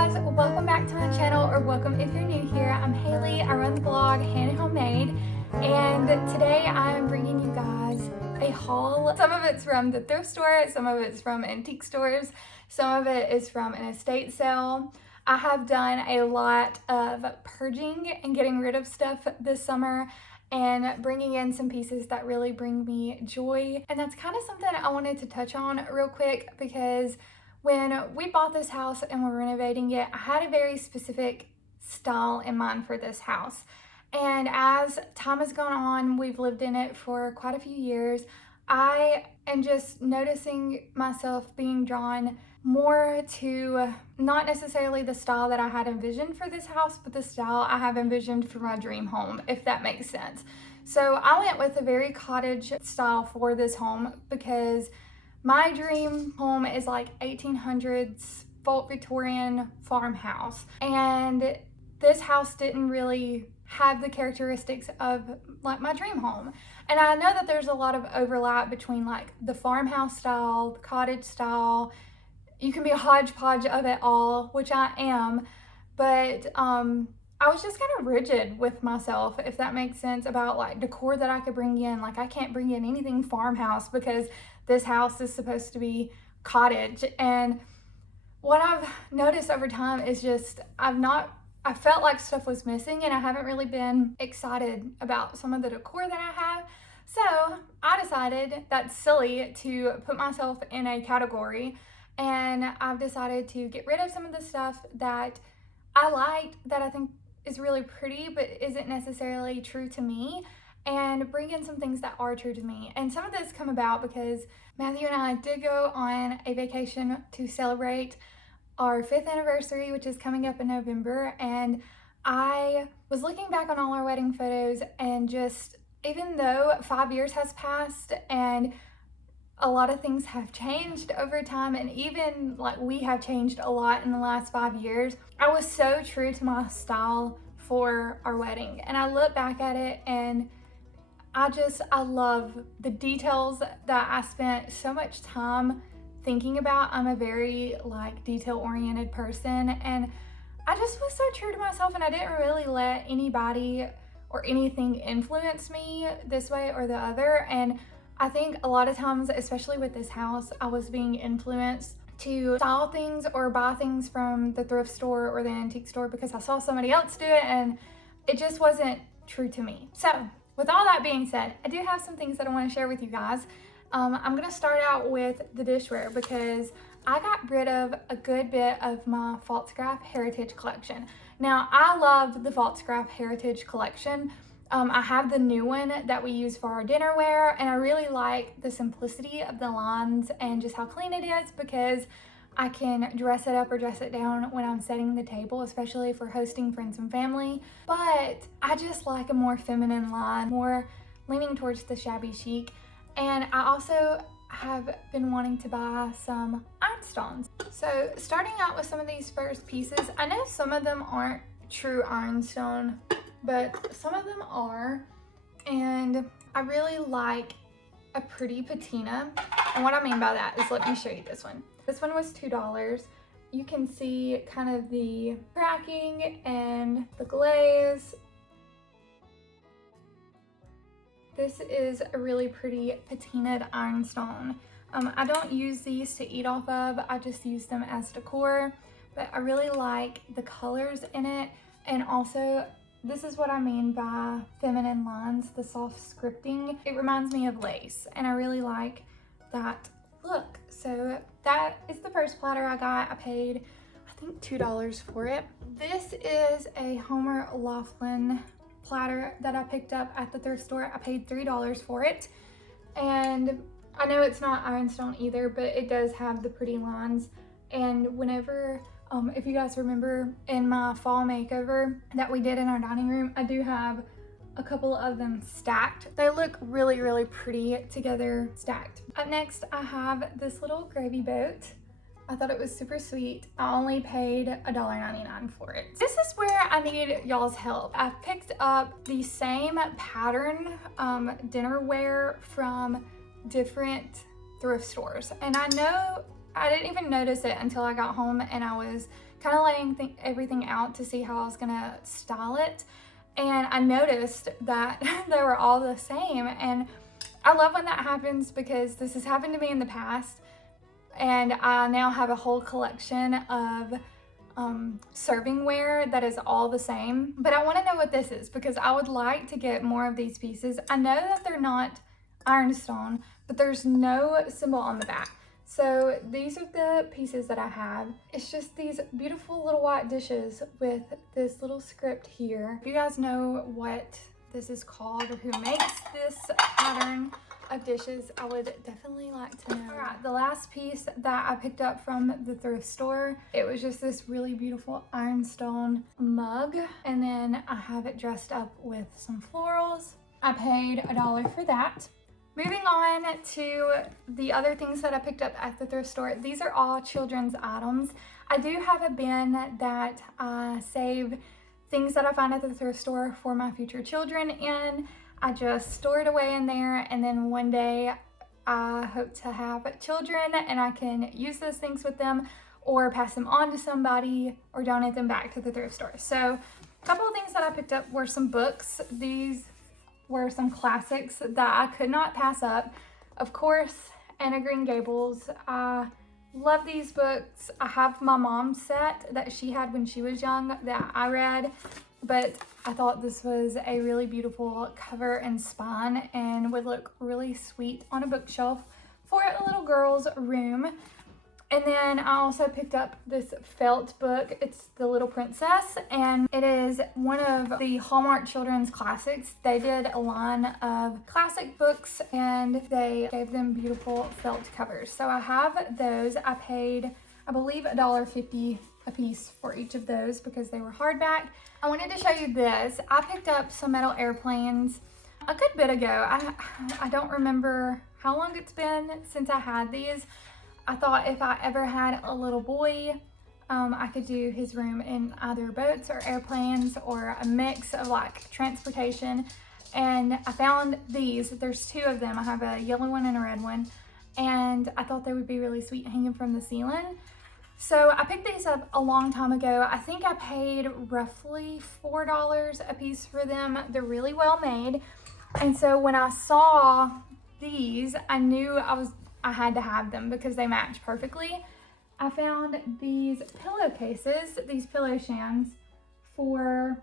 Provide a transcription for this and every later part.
guys, welcome back to my channel, or welcome if you're new here. I'm Haley. I run the blog Hand Homemade, and today I'm bringing you guys a haul. Some of it's from the thrift store, some of it's from antique stores, some of it is from an estate sale. I have done a lot of purging and getting rid of stuff this summer and bringing in some pieces that really bring me joy. And that's kind of something I wanted to touch on real quick, because when we bought this house and we're renovating it, I had a very specific style in mind for this house. And as time has gone on, we've lived in it for quite a few years. I am just noticing myself being drawn more to not necessarily the style that I had envisioned for this house, but the style I have envisioned for my dream home, if that makes sense. So I went with a very cottage style for this home because my dream home is like 1800s folk Victorian farmhouse, and this house didn't really have the characteristics of like my dream home. And I know that there's a lot of overlap between like the farmhouse style, the cottage style. You can be a hodgepodge of it all, which I am, but I was just kind of rigid with myself, if that makes sense, about like decor that I could bring in. Like I can't bring in anything farmhouse because this house is supposed to be cottage. And what I've noticed over time is just I felt like stuff was missing, and I haven't really been excited about some of the decor that I have. So I decided that's silly to put myself in a category, and I've decided to get rid of some of the stuff that I liked, that I think is really pretty but isn't necessarily true to me, and bring in some things that are true to me. And some of this come about because Matthew and I did go on a vacation to celebrate our 5th anniversary, which is coming up in November, and I was looking back on all our wedding photos, and just, even though 5 years has passed and a lot of things have changed over time, and even like we have changed a lot in the last 5 years, I was so true to my style for our wedding. And I look back at it and I love the details that I spent so much time thinking about. I'm a very like detail-oriented person, and I just was so true to myself, and I didn't really let anybody or anything influence me this way or the other. And I think a lot of times, especially with this house, I was being influenced to style things or buy things from the thrift store or the antique store because I saw somebody else do it, and it just wasn't true to me. So with all that being said, I do have some things that I want to share with you guys. I'm gonna start out with the dishware because I got rid of a good bit of my Falstaff Heritage collection. Now, I love the Falstaff Heritage collection. I have the new one that we use for our dinnerware, and I really like the simplicity of the lines and just how clean it is, because I can dress it up or dress it down when I'm setting the table, especially for hosting friends and family. But I just like a more feminine line, more leaning towards the shabby chic. And I also have been wanting to buy some ironstones. So starting out with some of these first pieces, I know some of them aren't true ironstone, but some of them are, and I really like a pretty patina. And what I mean by that is, let me show you this one. This one was $2. You can see kind of the cracking and the glaze. This is a really pretty patinaed ironstone. I don't use these to eat off of, I just use them as decor, but I really like the colors in it. And also, this is what I mean by feminine lines, the soft scripting. It reminds me of lace, and I really like that look. So that is the first platter I got. I paid, I think, $2 for it. This is a Homer Laughlin platter that I picked up at the thrift store. I paid $3 for it, and I know it's not ironstone either, but it does have the pretty lines. And whenever if you guys remember in my fall makeover that we did in our dining room, I do have a couple of them stacked. They look really, really pretty together stacked. Up next, I have this little gravy boat. I thought it was super sweet. I only paid $1.99 for it. This is where I need y'all's help. I picked up the same pattern dinnerware from different thrift stores, and I know I didn't even notice it until I got home and I was kind of laying everything out to see how I was gonna style it. And I noticed that they were all the same. And I love when that happens because this has happened to me in the past. And I now have a whole collection of servingware that is all the same. But I want to know what this is because I would like to get more of these pieces. I know that they're not ironstone, but there's no symbol on the back. So these are the pieces that I have. It's just these beautiful little white dishes with this little script here. If you guys know what this is called or who makes this pattern of dishes, I would definitely like to know. All right, the last piece that I picked up from the thrift store, it was just this really beautiful ironstone mug, and then I have it dressed up with some florals. I paid $1 for that. Moving on to the other things that I picked up at the thrift store. These are all children's items. I do have a bin that I save things that I find at the thrift store for my future children in. I just store it away in there, and then one day I hope to have children and I can use those things with them or pass them on to somebody or donate them back to the thrift store. So a couple of things that I picked up were some books. These were some classics that I could not pass up. Of course, Anna Green Gables. I love these books. I have my mom's set that she had when she was young that I read, but I thought this was a really beautiful cover and spine and would look really sweet on a bookshelf for a little girl's room. And then I also picked up this felt book. It's The Little Princess, and it is one of the Hallmark children's classics. They did a line of classic books and they gave them beautiful felt covers. So I have those. I paid, I believe, $1.50 a piece for each of those because they were hardback. I wanted to show you this. I picked up some metal airplanes a good bit ago. I don't remember how long it's been since I had these. I thought if I ever had a little boy, I could do his room in either boats or airplanes or a mix of like transportation. And I found these. There's two of them. I have a yellow one and a red one. And I thought they would be really sweet hanging from the ceiling. So I picked these up a long time ago. I think I paid roughly $4 a piece for them. They're really well made. And so when I saw these, I knew I had to have them because they match perfectly. I found these pillowcases, these pillow shams, for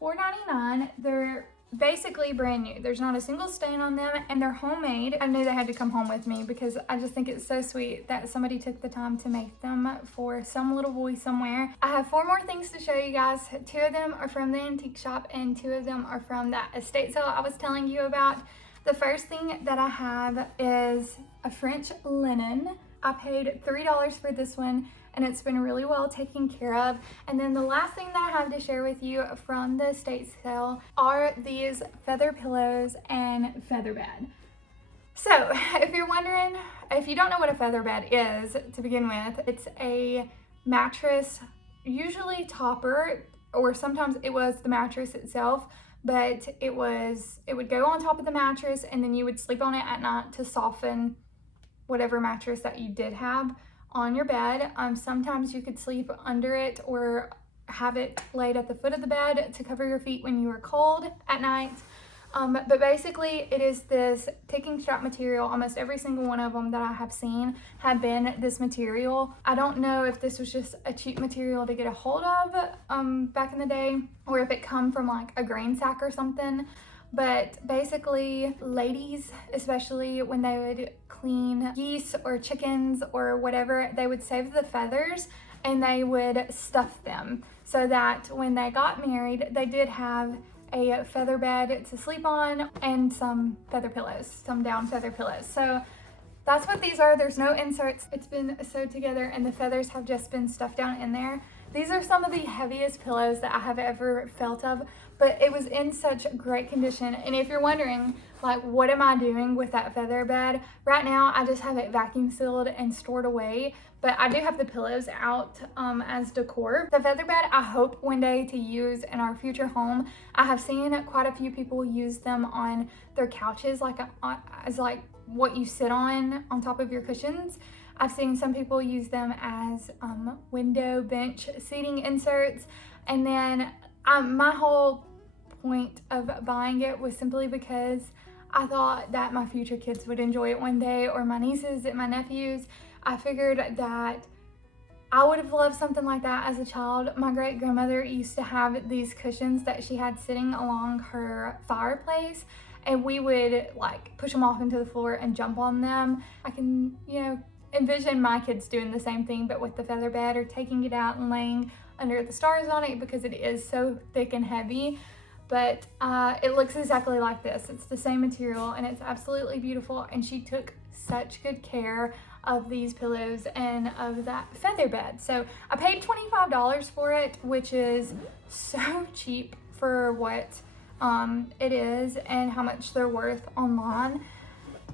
$4.99. They're basically brand new. There's not a single stain on them and they're homemade. I knew they had to come home with me because I just think it's so sweet that somebody took the time to make them for some little boy somewhere. I have 4 more things to show you guys. 2 of them are from the antique shop and 2 of them are from that estate sale I was telling you about. The first thing that I have is a French linen. I paid $3 for this one and it's been really well taken care of. And then the last thing that I have to share with you from the estate sale are these feather pillows and feather bed. So if you're wondering, if you don't know what a feather bed is to begin with, it's a mattress, usually topper, or sometimes it was the mattress itself, but it would go on top of the mattress and then you would sleep on it at night to soften whatever mattress that you did have on your bed. Sometimes you could sleep under it or have it laid at the foot of the bed to cover your feet when you were cold at night. But basically it is this ticking strap material. Almost every single one of them that I have seen have been this material. I don't know if this was just a cheap material to get a hold of back in the day, or if it come from like a grain sack or something. But basically, ladies, especially when they would clean geese or chickens or whatever, they would save the feathers and they would stuff them so that when they got married, they did have a feather bed to sleep on and some feather pillows, some down feather pillows. So that's what these are. There's no inserts. It's been sewed together and the feathers have just been stuffed down in there. These are some of the heaviest pillows that I have ever felt of, but it was in such great condition. And if you're wondering, like, what am I doing with that feather bed? Right now, I just have it vacuum sealed and stored away, but I do have the pillows out as decor. The feather bed, I hope one day to use in our future home. I have seen quite a few people use them on their couches, like as like what you sit on top of your cushions. I've seen some people use them as window bench seating inserts. And then my whole point of buying it was simply because I thought that my future kids would enjoy it one day, or my nieces and my nephews. I figured that I would have loved something like that as a child. My great grandmother used to have these cushions that she had sitting along her fireplace, and we would like push them off into the floor and jump on them. I can, envision my kids doing the same thing, but with the feather bed, or taking it out and laying under the stars on it because it is so thick and heavy. But it looks exactly like this. It's the same material and it's absolutely beautiful, and she took such good care of these pillows and of that feather bed. So I paid $25 for it, which is so cheap for what it is and how much they're worth online.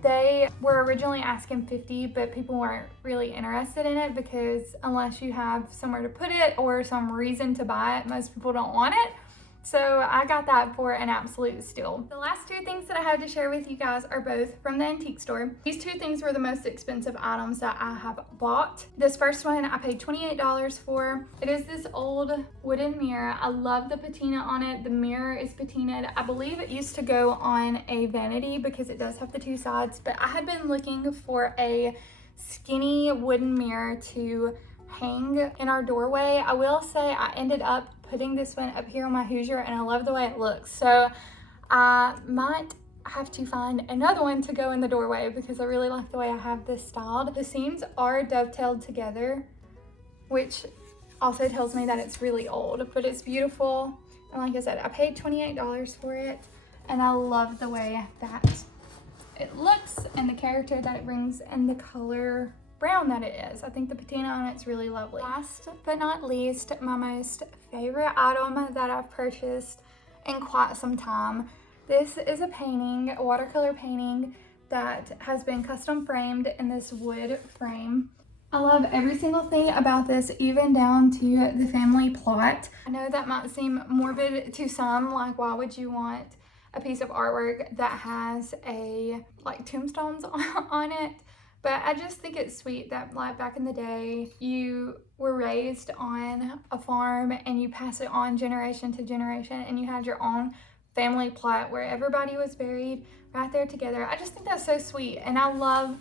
They were originally asking $50, but people weren't really interested in it because unless you have somewhere to put it or some reason to buy it, most people don't want it. So I got that for an absolute steal. The last two things that I have to share with you guys are both from the antique store. These two things were the most expensive items that I have bought. This first one I paid $28 for. It is this old wooden mirror. I love the patina on it. The mirror is patinaed. I believe it used to go on a vanity because it does have the two sides, but I had been looking for a skinny wooden mirror to hang in our doorway. I will say I ended up putting this one up here on my Hoosier, and I love the way it looks. So I might have to find another one to go in the doorway because I really like the way I have this styled. The seams are dovetailed together, which also tells me that it's really old, but it's beautiful. And like I said, I paid $28 for it, and I love the way that it looks and the character that it brings and the color brown that it is. I think the patina on it's really lovely. Last but not least, my most favorite item that I've purchased in quite some time. This is a painting, a watercolor painting that has been custom framed in this wood frame. I love every single thing about this, even down to the family plot. I know that might seem morbid to some, like why would you want a piece of artwork that has like tombstones on it? But I just think it's sweet that like back in the day, you were raised on a farm and you pass it on generation to generation, and you had your own family plot where everybody was buried right there together. I just think that's so sweet, and I love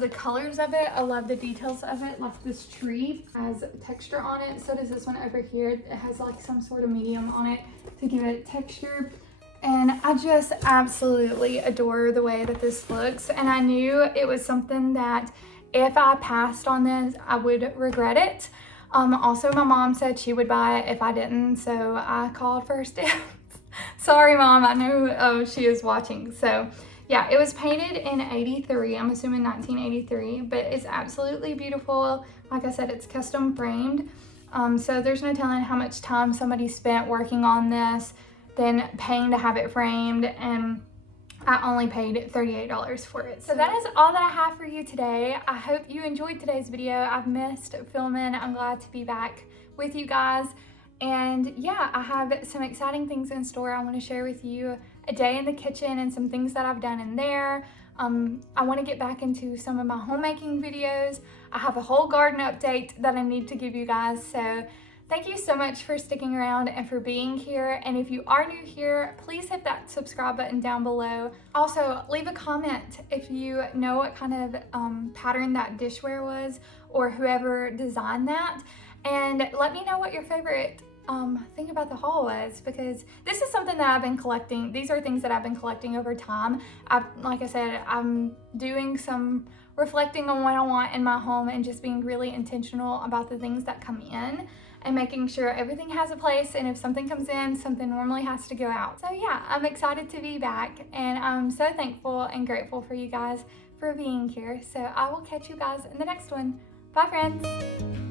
the colors of it. I love the details of it. Like this tree has texture on it. So does this one over here. It has like some sort of medium on it to give it texture. And I just absolutely adore the way that this looks. And I knew it was something that if I passed on this, I would regret it. Also, my mom said she would buy it if I didn't, so I called first dibs. Sorry, Mom, I know she is watching. So yeah, it was painted in 83, I'm assuming 1983, but it's absolutely beautiful. Like I said, it's custom framed. So there's no telling how much time somebody spent working on this, then paying to have it framed, and I only paid $38 for it. So that is all that I have for you today. I hope you enjoyed today's video. I've missed filming. I'm glad to be back with you guys. And yeah, I have some exciting things in store. I want to share with you a day in the kitchen and some things that I've done in there. I want to get back into some of my homemaking videos. I have a whole garden update that I need to give you guys. So thank you so much for sticking around and for being here. And if you are new here, please hit that subscribe button down below. Also, leave a comment if you know what kind of pattern that dishware was, or whoever designed that. And let me know what your favorite thing about the haul was, because this is something that I've been collecting. These are things that I've been collecting over time. Like I said, I'm doing some reflecting on what I want in my home and just being really intentional about the things that come in, and making sure everything has a place, and if something comes in, something normally has to go out. So yeah, I'm excited to be back, and I'm so thankful and grateful for you guys for being here. So I will catch you guys in the next one. Bye, friends.